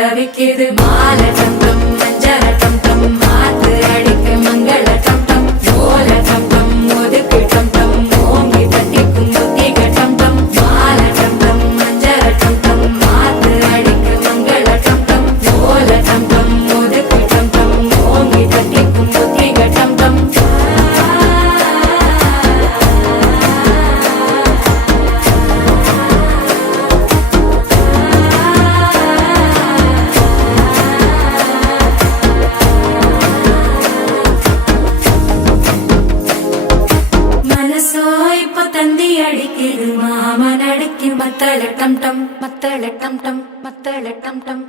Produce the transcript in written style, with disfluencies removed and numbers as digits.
தவிக்குது மாலை டம் டம் மஞ்சள டம் டம் மாத்து அடிக்க மங்கள டம் டம் ஓல டம் டம் ஒதுக்கு டம் டம் ஓங்கி தட்டிக்கும் புத்திக டம் டம் மாலை டம் டம் மஞ்சள டம் டம் மாத்து அடிக்க மங்கள டம் டம் ஓல டம் டம் ஒதுக்கு டம் டம் ஓங்கி தட்டிக்கும் புத்திக டம் டம் தந்தி அடிக்குது மாமன் அடிக்கு மத்தள டம் டம் மத்தள டம் டம் மத்தள டம் டம்